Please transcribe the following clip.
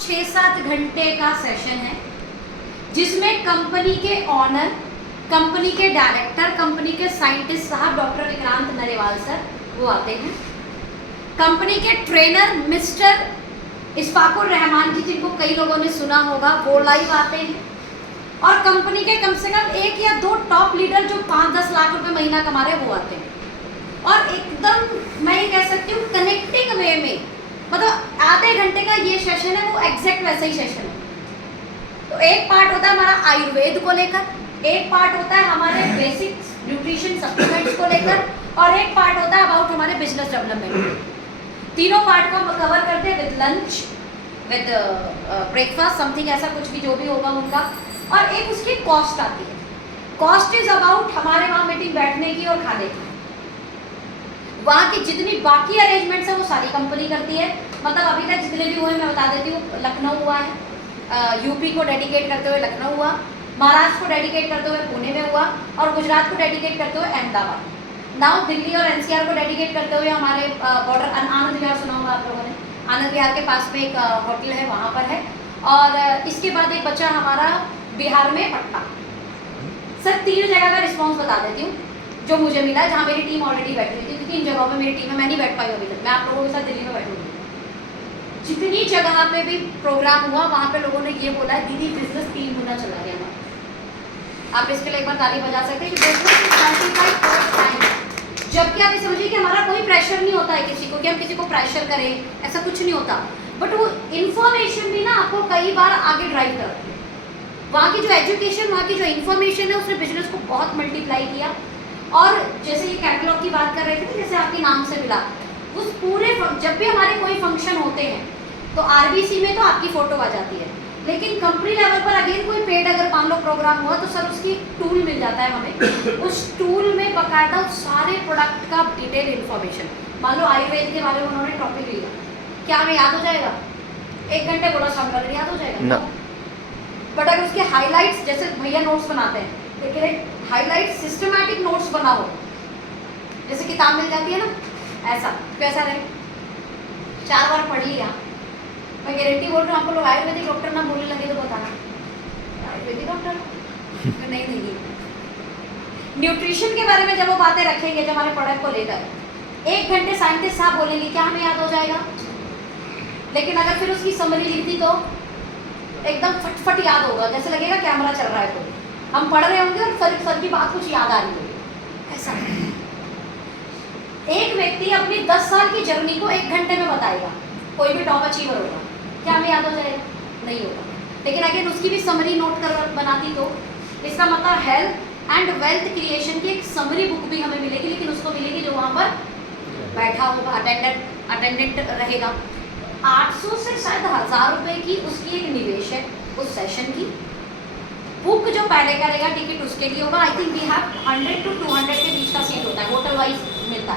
6-7 घंटे का सेशन है जिसमें कंपनी के ऑनर, कंपनी के डायरेक्टर, कंपनी के साइंटिस्ट साहब डॉक्टर विक्रांत नरेवाल सर वो आते हैं, कंपनी के ट्रेनर मिस्टर इस्फाकुर रहमान जी जिनको कई लोगों ने सुना होगा वो लाइव आते हैं, और कंपनी के कम से कम 1 या 2 टॉप लीडर जो 5-10 लाख रुपए महीना कमा रहे वो आते हैं। और एकदम मैं ये कह सकती हूँ कनेक्टिंग वे में, मतलब आधे घंटे का ये सेशन है वो एग्जैक्ट वैसा ही सेशन है। तो एक पार्ट होता है हमारा आयुर्वेद को लेकर, एक पार्ट होता है हमारे बेसिक न्यूट्रिशन सप्लीमेंट्स को लेकर, और एक पार्ट होता है अबाउट हमारे बिजनेस डेवलपमेंट। तीनों पार्ट को हम कवर करते हैं with lunch, with breakfast, something ऐसा कुछ भी जो भी होगा उनका। और एक उसकी कॉस्ट आती है, कॉस्ट इज अबाउट हमारे वहाँ मीटिंग बैठने की और खाने की। वहाँ की जितनी बाकी अरेंजमेंट्स है वो सारी कंपनी करती है। मतलब अभी तक जितने भी हुए मैं बता देती हूँ, लखनऊ हुआ है, यूपी को डेडिकेट करते हुए लखनऊ हुआ, महाराष्ट्र को डेडिकेट करते हुए पुणे में हुआ, और गुजरात को डेडिकेट करते हुए अहमदाबाद। नाउ दिल्ली और एनसीआर को डेडिकेट करते हुए हमारे बॉर्डर आनंद विहार सुना होगा आप लोगों ने, आनंद विहार के पास में एक होटल है वहाँ पर है। और इसके बाद एक बच्चा हमारा बिहार में पटना। सर 3 जगह का रिस्पॉन्स बता देती हूँ जो मुझे मिला, जहाँ मेरी टीम ऑलरेडी बैठी हुई थी, क्योंकि इन जगहों में मेरी टीम है, मैं नहीं बैठ पाई अभी तक, मैं आप लोगों के साथ दिल्ली में बैठूंगी। जितनी जगह पे भी प्रोग्राम हुआ वहाँ पे लोगों ने ये बोला है दीदी बिजनेस 3 गुना चला गया हमारा। आप इसके लिए एक बार ताली बजा सकते हैं कि बिजनेस जबकि आप ये समझिए कि हमारा कोई प्रेशर नहीं होता है किसी को कि हम किसी को प्रेशर करें, ऐसा कुछ नहीं होता। बट वो इन्फॉर्मेशन भी ना आपको कई बार आगे ड्राइव करती है। वहाँ की जो एजुकेशन, वहाँ की जो इन्फॉर्मेशन है उसने बिजनेस को बहुत मल्टीप्लाई किया। और जैसे ये कैटलॉग की बात कर रहे थे ना, जैसे आपके नाम से मिला, उस पूरे जब भी हमारे कोई फंक्शन होते हैं तो आरबीसी में तो आपकी फोटो आ जाती है, लेकिन कंपनी लेवल पर अगेन कोई पेड अगर 5 लोग प्रोग्राम हुआ तो सर उसकी टूल मिल जाता है हमें। उस टूल में बकायदा सारे प्रोडक्ट का डिटेल इन्फॉर्मेशन, मान लो आयुर्वेद के बारे में उन्होंने टॉपिक लिया, क्या हमें याद हो जाएगा? 1 घंटे बोला सामने वाले याद हो जाएगा? बट अगर उसके हाईलाइट्स, जैसे भैया नोट्स बनाते हैं, लेकिन एक हाईलाइट सिस्टमैटिक नोट्स बनाओ, जैसे किताब मिल जाती है ना, ऐसा कैसा रहे 4 बार पढ़ लिया। मैं गारंटी बोल रही हूँ आपको, लोग आयुर्वेदिक डॉक्टर ना बोलने लगे तो बताना आयुर्वेदिक डॉक्टर नहीं। न्यूट्रिशन के बारे में जब वो बातें रखेंगे जब हमारे प्रोडक्ट को लेकर, 1 घंटे साइंटिस्ट साहब बोलेंगे, क्या हमें याद हो जाएगा? लेकिन अगर फिर उसकी समरी लिख दी तो एकदम फटफट याद होगा, जैसे लगेगा कैमरा चल रहा है, तो हम पढ़ रहे होंगे और सर की बात कुछ याद आ रही होगी। ऐसा एक व्यक्ति अपनी 10 साल की जर्नी को 1 घंटे में बताएगा, कोई भी टॉप अचीवर होगा, क्या हमें याद हो जाएगा? नहीं होगा। लेकिन अगर उसकी भी समरी नोट कर बनाती तो इसका मतलब हेल्थ एंड वेल्थ क्रिएशन की एक समरी बुक भी हमें मिलेगी, लेकिन उसको मिलेगी जो वहाँ पर बैठा होगा, अटेंडेंट रहेगा। 800 से शायद 1000 रुपये की उसकी एक निवेश है उस सेशन की। बुक जो पहले करेगा टिकट उसके लिए होगा। I think we have 100 to 200 के बीच का सीट होता है, होटल वाइज